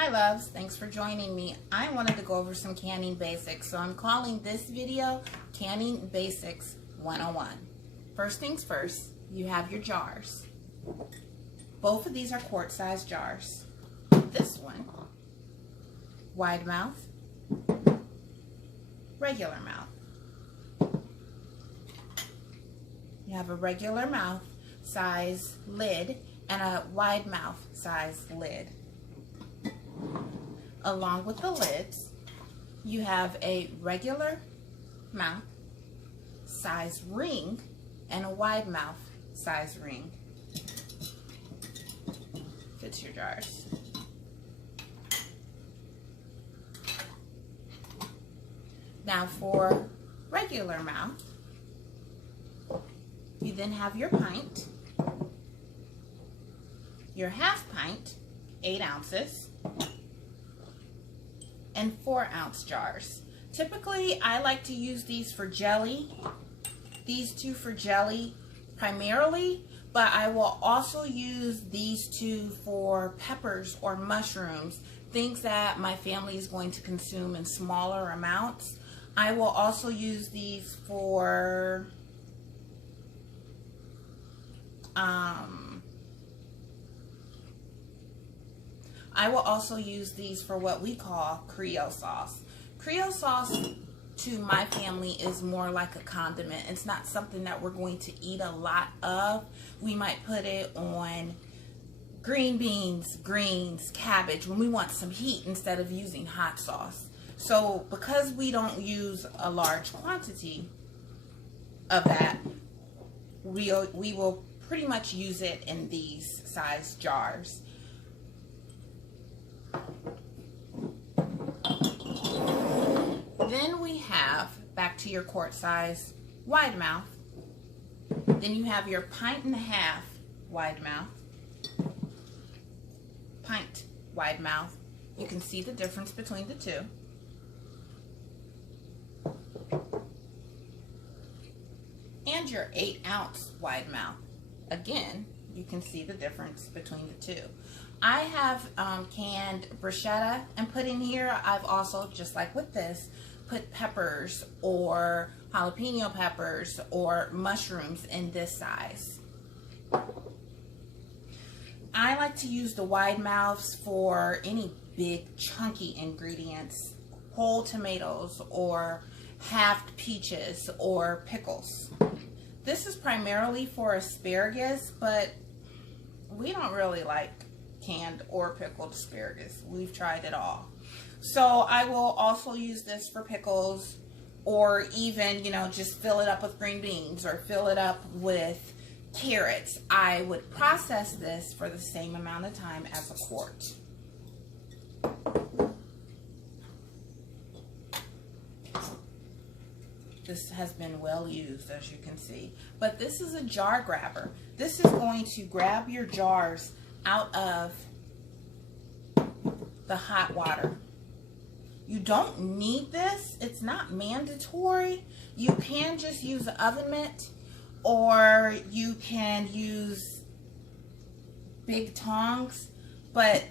Hi loves, thanks for joining me. I wanted to go over some canning basics, so I'm calling this video Canning Basics 101. First things first, you have your jars. Both of these are quart-sized jars. This one, wide mouth, regular mouth. You have a regular mouth size lid and a wide mouth size lid. Along with the lids, you have a regular mouth size ring and a wide mouth size ring. Fits your jars. Now for regular mouth, you then have your pint, your half pint, 8 ounces, and 4-ounce jars. Typically, I like to use these for jelly, these two for jelly primarily, but I will also use these two for peppers or mushrooms, things that my family is going to consume in smaller amounts. I will also use these for what we call Creole sauce. Creole sauce to my family is more like a condiment. It's not something that we're going to eat a lot of. We might put it on green beans, greens, cabbage when we want some heat instead of using hot sauce. So because we don't use a large quantity of that, we will pretty much use it in these size jars. Then we have, back to your quart size wide mouth, then you have your pint and a half wide mouth, pint wide mouth. You can see the difference between the two. And your 8-ounce wide mouth. Again, you can see the difference between the two. I have canned bruschetta and put in here. I've also, just like with this, put peppers or jalapeno peppers or mushrooms in this size. I like to use the wide mouths for any big chunky ingredients, whole tomatoes or halved peaches or pickles. This is primarily for asparagus, but we don't really like canned or pickled asparagus. We've tried it all. So I will also use this for pickles, or even, just fill it up with green beans or fill it up with carrots. I would process this for the same amount of time as a quart. This has been well used, as you can see. But this is a jar grabber. This is going to grab your jars out of the hot water. You don't need this. It's not mandatory. You can just use an oven mitt, or you can use big tongs, but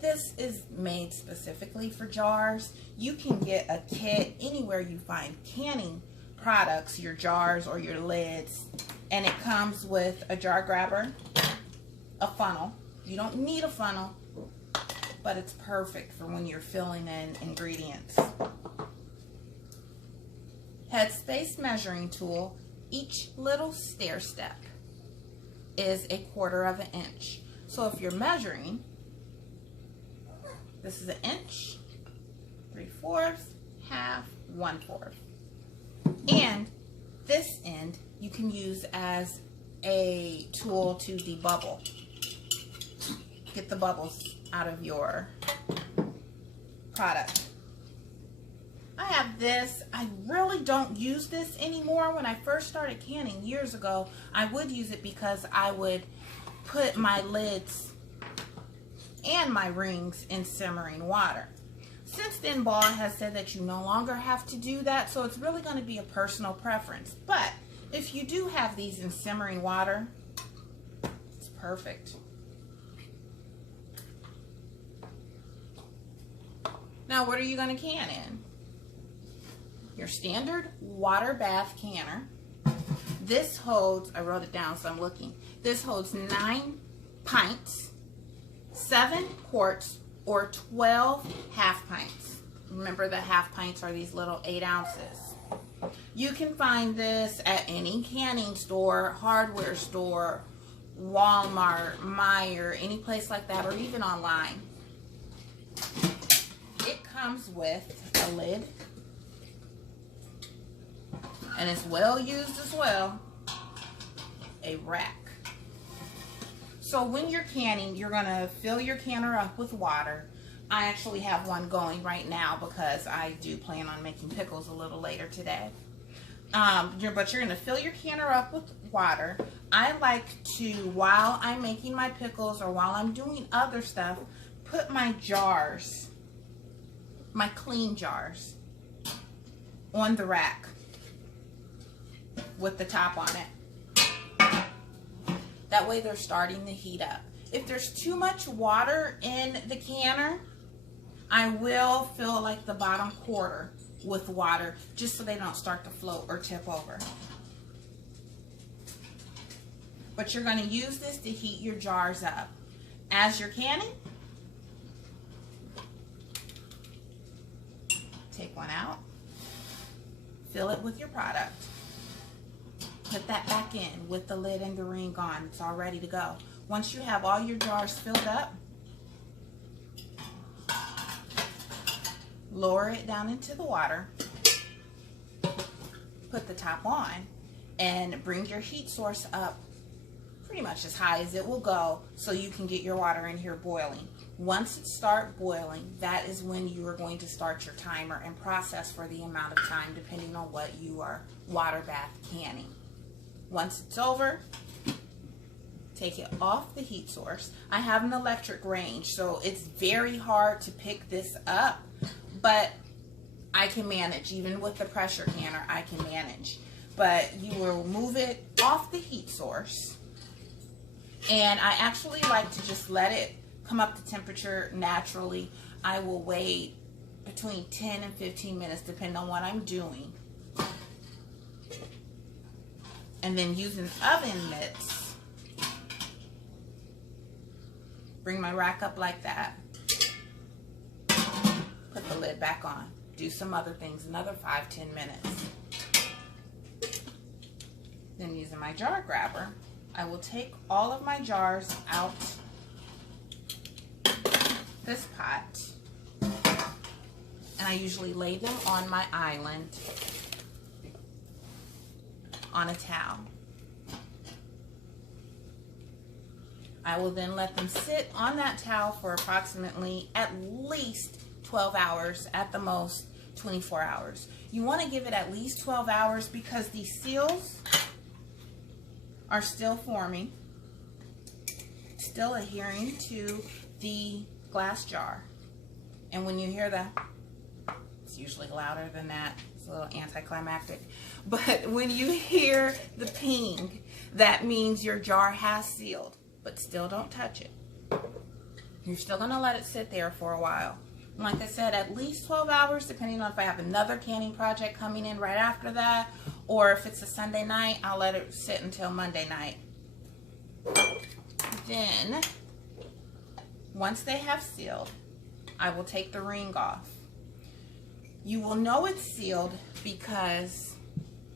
this is made specifically for jars. You can get a kit anywhere you find canning products, your jars or your lids, and it comes with a jar grabber, a funnel. You don't need a funnel, but it's perfect for when you're filling in ingredients. Headspace measuring tool. Each little stair step is 1/4 inch. So if you're measuring, this is 1 inch, 3/4, half, 1/4. And this end you can use as a tool to debubble. Get the bubbles out of your product. I have this. I really don't use this anymore. When I first started canning years ago, I would use it because I would put my lids and my rings in simmering water. Since then, Ball has said that you no longer have to do that, so it's really going to be a personal preference. But if you do have these in simmering water, it's perfect. Now, what are you going to can in? Your standard water bath canner. This holds, I wrote it down so I'm looking, this holds 9 pints, 7 quarts, or 12 half pints. Remember, the half pints are these little 8 ounces. You can find this at any canning store, hardware store, Walmart, Meijer, any place like that, or even online. It comes with a lid, and it's well used as well, a rack. So when you're canning, you're going to fill your canner up with water. I actually have one going right now because I do plan on making pickles a little later today. But you're going to fill your canner up with water. I like to, while I'm making my pickles or while I'm doing other stuff, put my jars, my clean jars, on the rack with the top on it. That way they're starting to heat up. If there's too much water in the canner, I will fill like the bottom quarter with water just so they don't start to float or tip over. But you're going to use this to heat your jars up. As you're canning, take one out, fill it with your product, put that back in with the lid and the ring on. It's all ready to go. Once you have all your jars filled up, lower it down into the water, put the top on, and bring your heat source up pretty much as high as it will go so you can get your water in here boiling. Once it starts boiling, that is when you are going to start your timer and process for the amount of time depending on what you are water bath canning. Once it's over, take it off the heat source. I have an electric range, so it's very hard to pick this up, but I can manage. Even with the pressure canner, I can manage. But you will move it off the heat source, and I actually like to just let it come up to temperature naturally. I will wait between 10 and 15 minutes depending on what I'm doing. And then using oven mitts, bring my rack up like that, put the lid back on, do some other things, another 5-10 minutes. Then using my jar grabber, I will take all of my jars out this pot, and I usually lay them on my island on a towel. I will then let them sit on that towel for approximately at least 12 hours, at the most 24 hours. You want to give it at least 12 hours because the seals are still forming, still adhering to the glass jar. And when you hear that, it's usually louder than that. It's a little anticlimactic. But when you hear the ping, that means your jar has sealed, but still don't touch it. You're still going to let it sit there for a while. Like I said, at least 12 hours, depending on if I have another canning project coming in right after that, or if it's a Sunday night, I'll let it sit until Monday night. Then, once they have sealed, I will take the ring off. You will know it's sealed because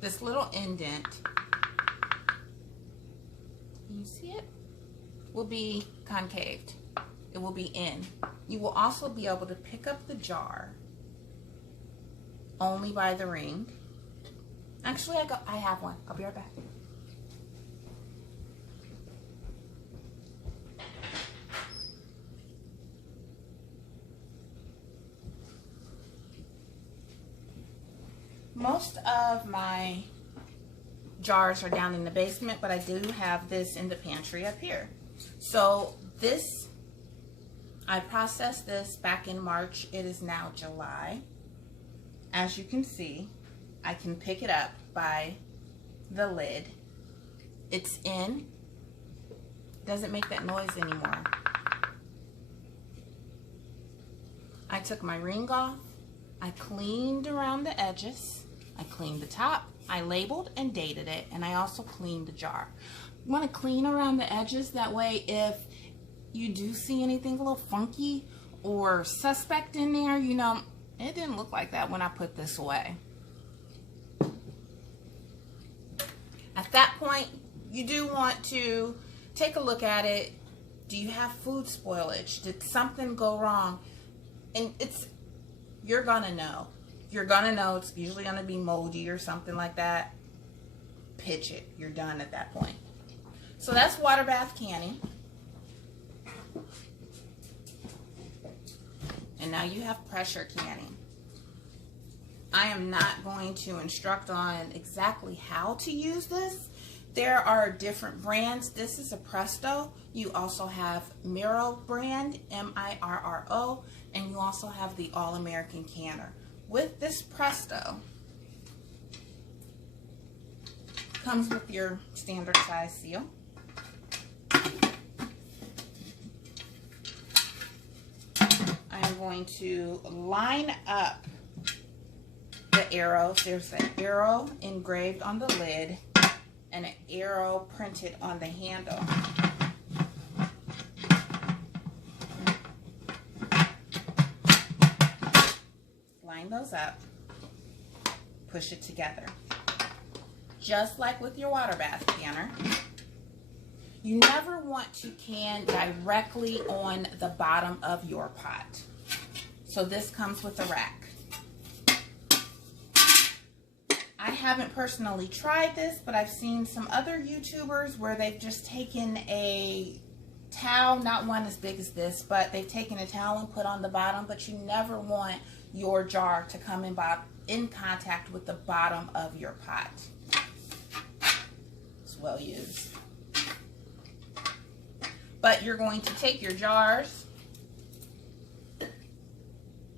this little indent, can you see it? Will be concaved. It will be in. You will also be able to pick up the jar only by the ring. Actually, I have one. I'll be right back. Most of my jars are down in the basement, but I do have this in the pantry up here. So this, I processed this back in March. It is now July. As you can see, I can pick it up by the lid. It's in. Doesn't make that noise anymore. I took my ring off, I cleaned around the edges, I cleaned the top, I labeled and dated it, and I also cleaned the jar. You want to clean around the edges, that way if you do see anything a little funky or suspect in there, you know, it didn't look like that when I put this away. At that point, you do want to take a look at it. Do you have food spoilage? Did something go wrong? And you're gonna know. You're gonna know. It's usually gonna be moldy or something like that. Pitch it. You're done at that point. So that's water bath canning. And now you have pressure canning. I am not going to instruct on exactly how to use this. There are different brands. This is a Presto. You also have Miro brand, M-I-R-R-O, and you also have the All-American Canner. With this Presto, comes with your standard size seal. I'm going to line up the arrows. There's an arrow engraved on the lid and an arrow printed on the handle. Line those up, push it together. Just like with your water bath canner, you never want to can directly on the bottom of your pot. So this comes with a rack. I haven't personally tried this, but I've seen some other YouTubers where they've just taken a towel, not one as big as this, but they've taken a towel and put on the bottom, but you never want your jar to come in contact with the bottom of your pot. It's well used. But you're going to take your jars,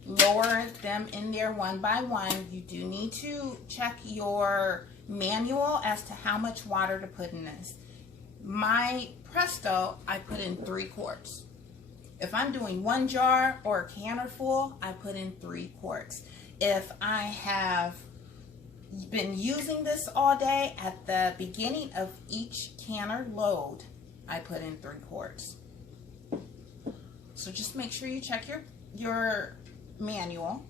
lower them in there one by one. You do need to check your manual as to how much water to put in this. My Presto, I put in 3 quarts. If I'm doing 1 jar or a canner full, I put in 3 quarts. If I have been using this all day, at the beginning of each canner load, I put in 3 quarts. So just make sure you check your manual.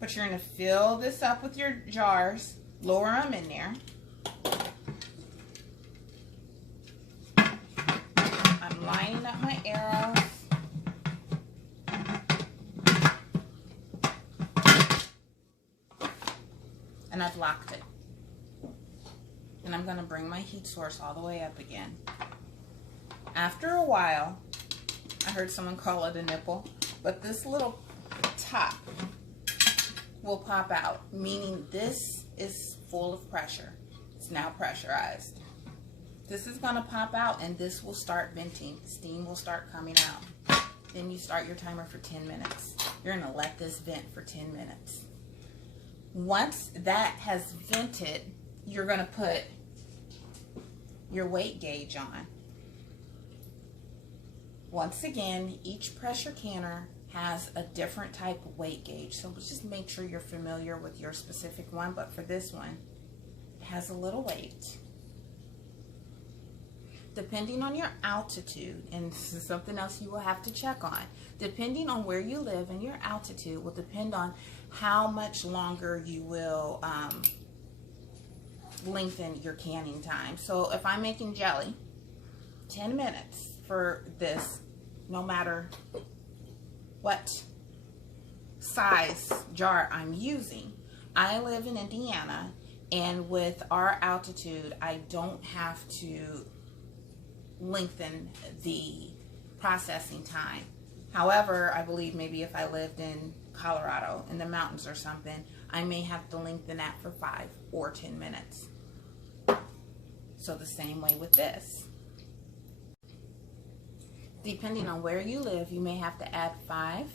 But you're going to fill this up with your jars, lower them in there. I'm lining up my arrows. And I've locked it. And I'm going to bring my heat source all the way up again. After a while, I heard someone call it a nipple, but this little top will pop out, meaning this is full of pressure. It's now pressurized. This is going to pop out and this will start venting. Steam will start coming out. Then you start your timer for 10 minutes. You're going to let this vent for 10 minutes. Once that has vented, you're going to put your weight gauge on. Once again, each pressure canner has a different type of weight gauge, so just make sure you're familiar with your specific one. But for this one, it has a little weight. Depending on your altitude, and this is something else you will have to check on, depending on where you live and your altitude will depend on how much longer you will lengthen your canning time. So if I'm making jelly, 10 minutes for this, no matter what size jar I'm using. I live in Indiana, and with our altitude, I don't have to lengthen the processing time. However, I believe maybe if I lived in Colorado in the mountains or something, I may have to lengthen that for 5 or 10 minutes. So the same way with this. Depending on where you live, you may have to add 5,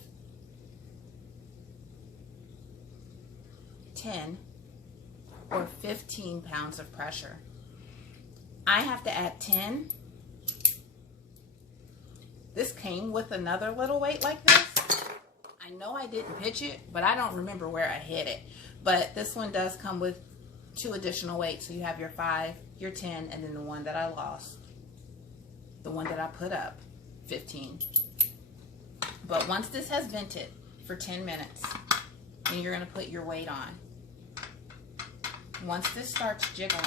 10, or 15 pounds of pressure. I have to add 10. This came with another little weight like this. I know I didn't pitch it, but I don't remember where I hit it. But this one does come with 2 additional weights. So you have your 5, your 10, and then the one that I lost, the one that I put up, 15. But once this has vented for 10 minutes, then you're going to put your weight on. Once this starts jiggling,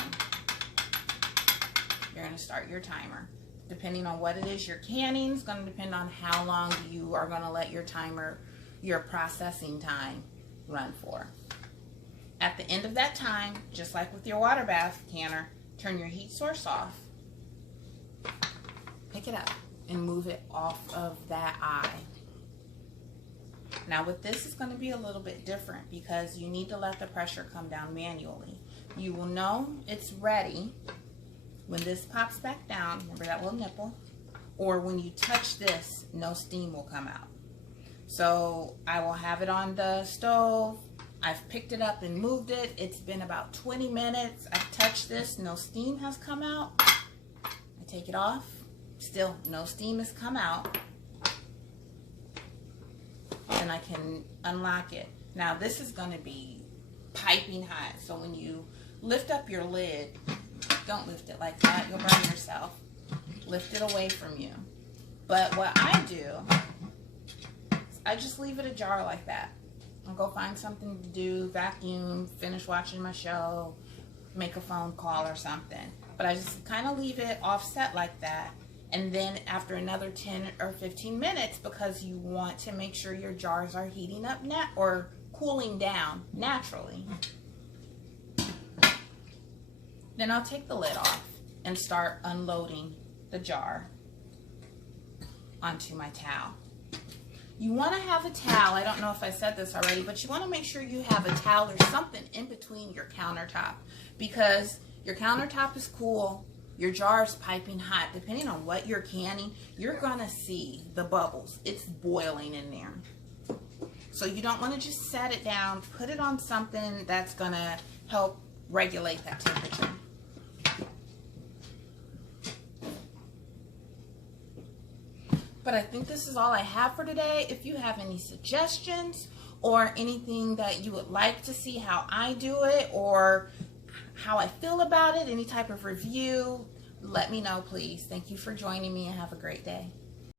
you're going to start your timer. Depending on what it is you're canning, it's going to depend on how long you are going to let your timer, your processing time, run for. At the end of that time, just like with your water bath canner, turn your heat source off, pick it up, and move it off of that eye. Now with this, it's going to be a little bit different because you need to let the pressure come down manually. You will know it's ready when this pops back down, remember that little nipple, or when you touch this, no steam will come out. So I will have it on the stove. I've picked it up and moved it. It's been about 20 minutes. I've touched this, no steam has come out. I take it off, still no steam has come out. Then I can unlock it. Now this is going to be piping hot, so when you lift up your lid, don't lift it like that, you'll burn yourself. Lift it away from you. But what I do, I just leave it ajar like that. I'll go find something to do, vacuum, finish watching my show, make a phone call or something. But I just kind of leave it offset like that. And then after another 10 or 15 minutes, because you want to make sure your jars are heating up or cooling down naturally, then I'll take the lid off and start unloading the jar onto my towel. You want to have a towel, I don't know if I said this already, but you want to make sure you have a towel or something in between your countertop, because your countertop is cool, your jar is piping hot. Depending on what you're canning, you're going to see the bubbles. It's boiling in there. So you don't want to just set it down, put it on something that's going to help regulate that temperature. But I think this is all I have for today. If you have any suggestions or anything that you would like to see how I do it or how I feel about it, any type of review, let me know, please. Thank you for joining me and have a great day.